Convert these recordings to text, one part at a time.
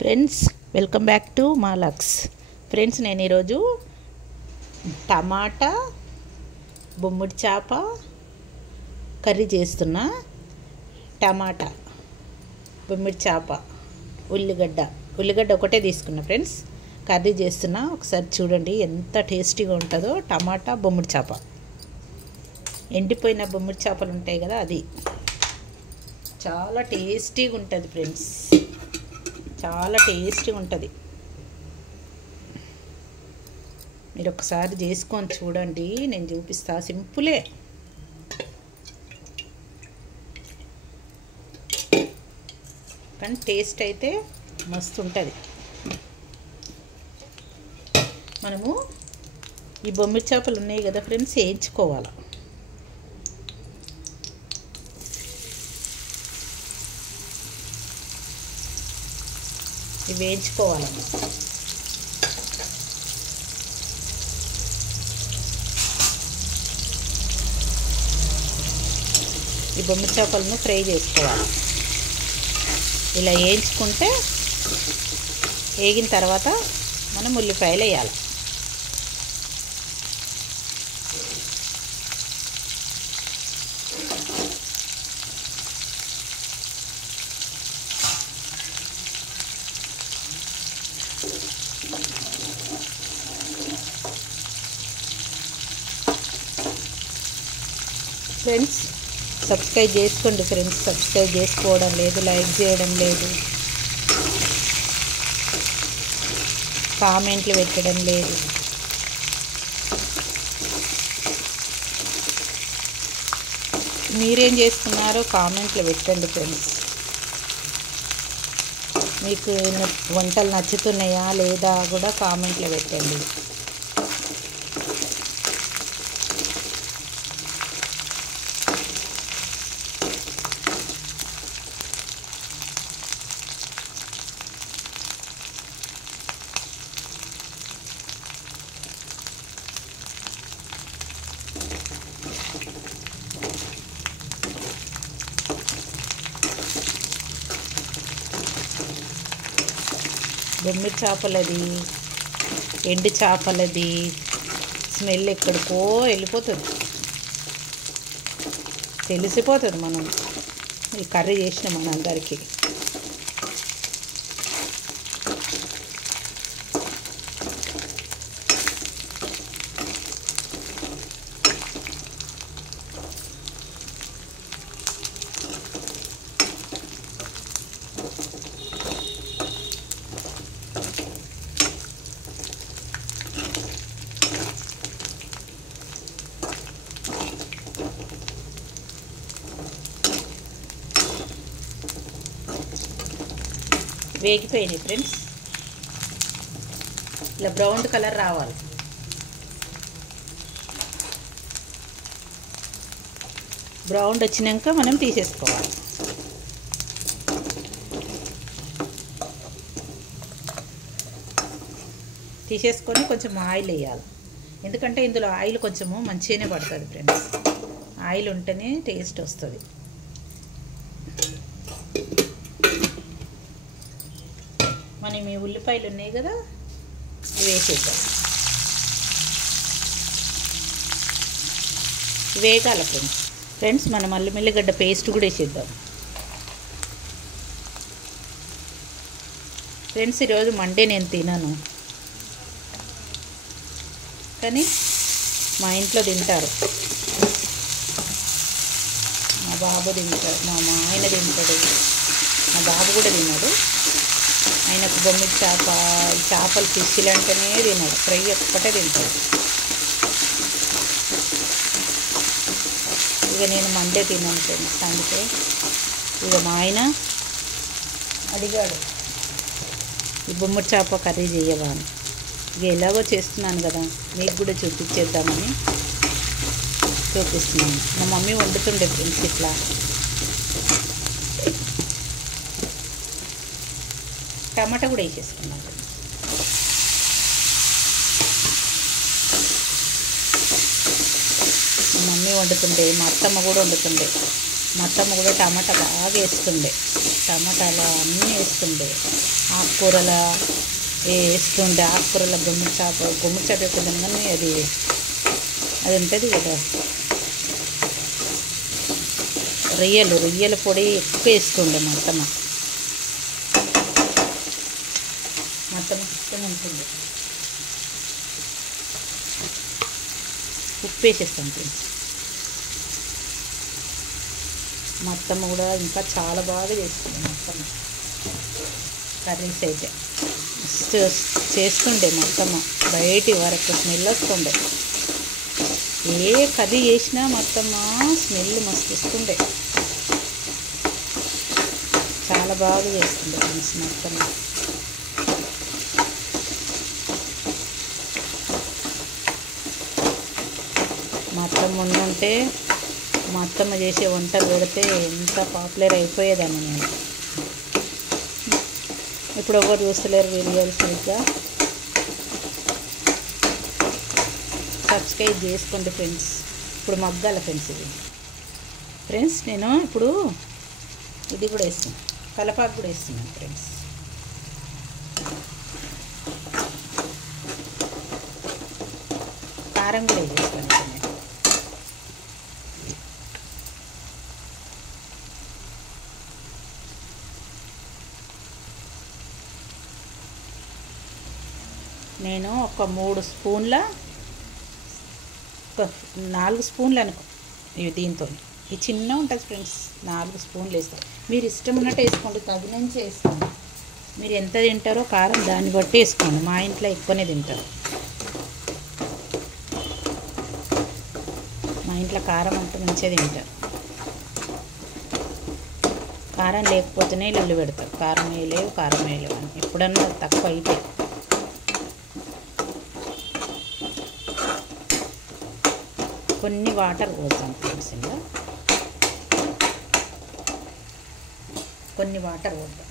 Friends, welcome back to మా Lux. Friends, నేను ఈరోజు టమాటా బొమ్మిడి చేప కర్రీ చేస్తున్నా. టమాటా బొమ్మిడి చేప ఉల్లిగడ్డ ఒకటే తీసుకున్నా ఫ్రెండ్స్. కర్రీ చేస్తున్నా, ఒకసారి చూడండి ఎంత టేస్టీగా ఉంటుందో. టమాటా బొమ్మిడి చేప, ఎండిపోయిన బొమ్మిడి చేపలు ఉంటాయి కదా, అది చాలా టేస్టీగా ఉంటుంది ఫ్రెండ్స్, చాలా టేస్టీగా ఉంటుంది. మీరు ఒకసారి చేసుకొని చూడండి, నేను చూపిస్తా. సింపులే, కానీ టేస్ట్ అయితే మస్తు ఉంటుంది. మనము ఈ బొమ్మిడి చేపలు ఉన్నాయి కదా ఫ్రెండ్స్, వేయించుకోవాలి. ఇవి వేయించుకోవాలండి. ఈ బొమ్మిడి చేపలను ఫ్రై చేసుకోవాలి. ఇలా వేయించుకుంటే వేగిన తర్వాత మనం ఉల్లిపాయలు వేయాలి. ఫ్రెండ్స్, సబ్స్క్రైబ్ చేసుకోండి ఫ్రెండ్స్. సబ్స్క్రైబ్ చేసుకోవడం లేదు, లైక్ చేయడం లేదు, కామెంట్లు పెట్టడం లేదు. మీరేం చేస్తున్నారో కామెంట్లు పెట్టండి ఫ్రెండ్స్. మీకు వంటలు నచ్చుతున్నాయా లేదా కూడా కామెంట్లు పెట్టండి. బొమ్మిడి చేపలది, ఎండు చేపలది స్మెల్ ఎక్కడికో వెళ్ళిపోతుంది, తెలిసిపోతుంది మనం ఈ కర్రీ చేసిన మనందరికీ. వేగిపోయినాయి ఫ్రెండ్స్, ఇలా బ్రౌన్ కలర్ రావాలి. బ్రౌన్ వచ్చినాక మనం తీసేసుకోవాలి. తీసేసుకొని కొంచెం ఆయిల్ వేయాలి, ఎందుకంటే ఇందులో ఆయిల్ కొంచెము మంచిగానే పడుతుంది ఫ్రెండ్స్. ఆయిల్ ఉంటేనే టేస్ట్ వస్తుంది. మనం ఈ ఉల్లిపాయలు ఉన్నాయి కదా, ఇవి వేసేద్దాం. వేగాల ఫ్రెండ్స్. మనం అల్లం ఎల్లిగడ్డ పేస్ట్ కూడా వేసేద్దాం ఫ్రెండ్స్. ఈరోజు మండే నేను తినను, కానీ మా ఇంట్లో తింటారు. మా బాబు తింటాడు, మా ఆయన తింటాడు, మా బాబు కూడా తిన్నాడు. ఆయనకు బొమ్మిడి చేప, చేపలు ఫిష్లు అంటేనే తిన్నాడు, ఫ్రై ఒక్కటే తింటాడు. ఇక నేను మండే తిన్నాను ఫ్రెండ్స్, అందుకే ఇక మా ఆయన అడిగాడు ఈ బొమ్మిడి చేప కర్రీ చేయవా అని. ఇక ఎలాగో చేస్తున్నాను కదా, మీకు కూడా చూపించేద్దామని చూపిస్తున్నాను. మా మమ్మీ వండుతుండే ఫ్రెండ్స్ ఇట్లా. టమాటా కూడా వేసేసుకున్నాను. మా మమ్మీ వండుతుండే, మా అత్తమ్మ కూడా వండుతుండే. మా అత్తమ్మ కూడా టమాటా బాగా వేస్తుండే, టమాటాలు అన్నీ వేస్తుండే, ఆకుకూరల వేస్తుండే, ఆకుకూరల గుమ్మడి చేప ఎప్పుడైనా కానీ అది ఉంటుంది కదా, రొయ్యల పొడి ఎక్కువ వేస్తుండే మా అత్తమ్మ ఇష్టం ఉంటుంది. ఉప్పు వేసేస్తాను ఫ్రెండ్స్. మా అత్తమ్మ కూడా ఇంకా చాలా బాగా చేస్తుంది. మా అత్తమ్మ కర్రీస్ అయితే మస్తు చేస్తుండే. మా అత్తమ్మ బయటి వరకు స్మెల్ వస్తుండే. ఏ కర్రీ చేసినా మా అత్తమ్మ స్మెల్ మస్తు వస్తుండే. చాలా బాగా చేస్తుండే ఫ్రెండ్స్ మా అత్తమ్మ. మా అత్తమ్మ ఉండుంటే మా అత్తమ్మ చేసే వంటలు పెడితే ఎంత పాపులర్ అయిపోయేదాన్ని నేను. ఇప్పుడు ఎవరు చూస్తలేరు వీడియోలు సరిగ్గా. సబ్స్క్రైబ్ చేసుకోండి ఫ్రెండ్స్. ఇప్పుడు మగ్గాల ఫ్రెండ్స్ ఇది. ఫ్రెండ్స్ నేను ఇప్పుడు ఇది కూడా వేస్తున్నాను, కలపాకు కూడా వేస్తున్నాను ఫ్రెండ్స్. కారం కూడా వేసేస్తాను నేను. నేను ఒక 3 స్పూన్ల, ఒక 4 స్పూన్లు అనుకో ఇవి. దీంతో ఇది చిన్న ఉంటుంది ఫ్రెండ్స్. 4 స్పూన్లు వేస్తాను. మీరు ఇష్టం ఉన్నట్టు వేసుకోండి, తగినంచి వేసుకోండి. మీరు ఎంత తింటారో కారం దాన్ని బట్టి వేసుకోండి. మా ఇంట్లో ఎక్కువనే తింటారు. మా ఇంట్లో కారం అంటే మంచిగా తింటారు. కారం లేకపోతేనే ఇల్లు పెడతారు. కారం వేయలేవు అని. ఎప్పుడన్నా తక్కువ అయితే కొన్ని వాటర్ పోస్తాం ఫ్రెండ్స్. ఇంకా కొన్ని వాటర్ పోద్దాం.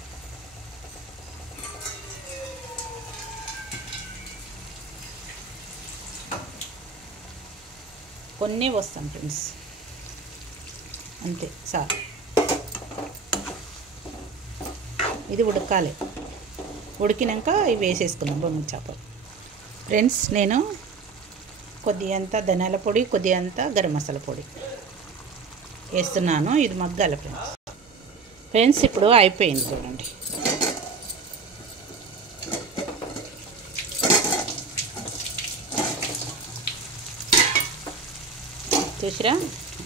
కొన్ని పోస్తాం ఫ్రెండ్స్, అంతే సార్. ఇది ఉడకాలి. ఉడికినాక ఇవి వేసేసుకుందాం బొమ్మిడి చేపలు. ఫ్రెండ్స్ నేను కొద్దిగంత ధనియాల పొడి, కొద్దిగంత గరం మసాలా పొడి వేస్తున్నాను. ఇది మగ్గాలి ఫ్రెండ్స్. ఫ్రెండ్స్ ఇప్పుడు అయిపోయింది చూడండి. చూసిరా,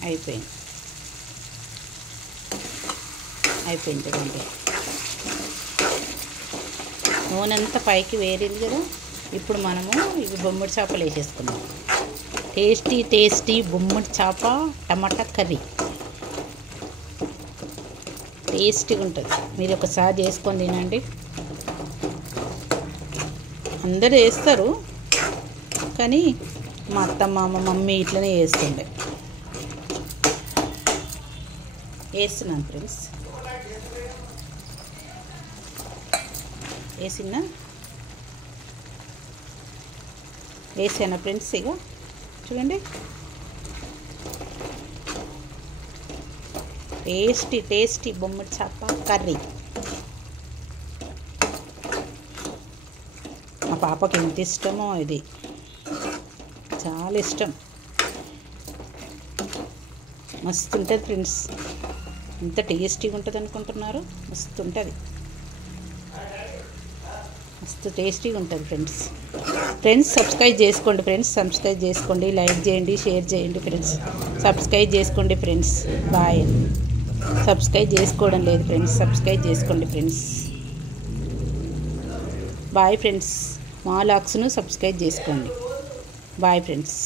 అయిపోయింది చూడండి. నూనె అంతా పైకి వేరింది కదా. ఇప్పుడు మనము ఇవి బొమ్మిడి చేపలు వేసేసుకున్నాం. టేస్టీ బొమ్మిడి చేప టమాటా కర్రీ టేస్టీగా ఉంటుంది. మీరు ఒకసారి చేసుకొని తినండి. అందరూ వేస్తారు కానీ మా అత్తమ్మ, మా మమ్మీ ఇట్లనే వేస్తుండే. వేస్తున్నాను ఫ్రెండ్స్. వేసాను ఫ్రెండ్స్. ఇక చూడండి, టేస్టీ బొమ్మిడి చేప కర్రీ. మా పాపకి ఎంత ఇష్టమో ఇది, చాలా ఇష్టం. మస్తు ఉంటుంది ఫ్రెండ్స్. ఎంత టేస్టీగా ఉంటుంది అనుకుంటున్నారు. మస్తు ఉంటుంది, మస్తు టేస్టీగా ఉంటుంది ఫ్రెండ్స్. సబ్స్క్రైబ్ చేసుకోండి ఫ్రెండ్స్. సబ్స్క్రైబ్ చేసుకోండి, లైక్ చేయండి, షేర్ చేయండి ఫ్రెండ్స్. సబ్స్క్రైబ్ చేసుకోండి ఫ్రెండ్స్. బాయ్. సబ్స్క్రైబ్ చేసుకోవడం లేదు ఫ్రెండ్స్. సబ్స్క్రైబ్ చేసుకోండి ఫ్రెండ్స్. Bye friends. మా లాగ్స్ను సబ్స్క్రైబ్ చేసుకోండి. Bye friends.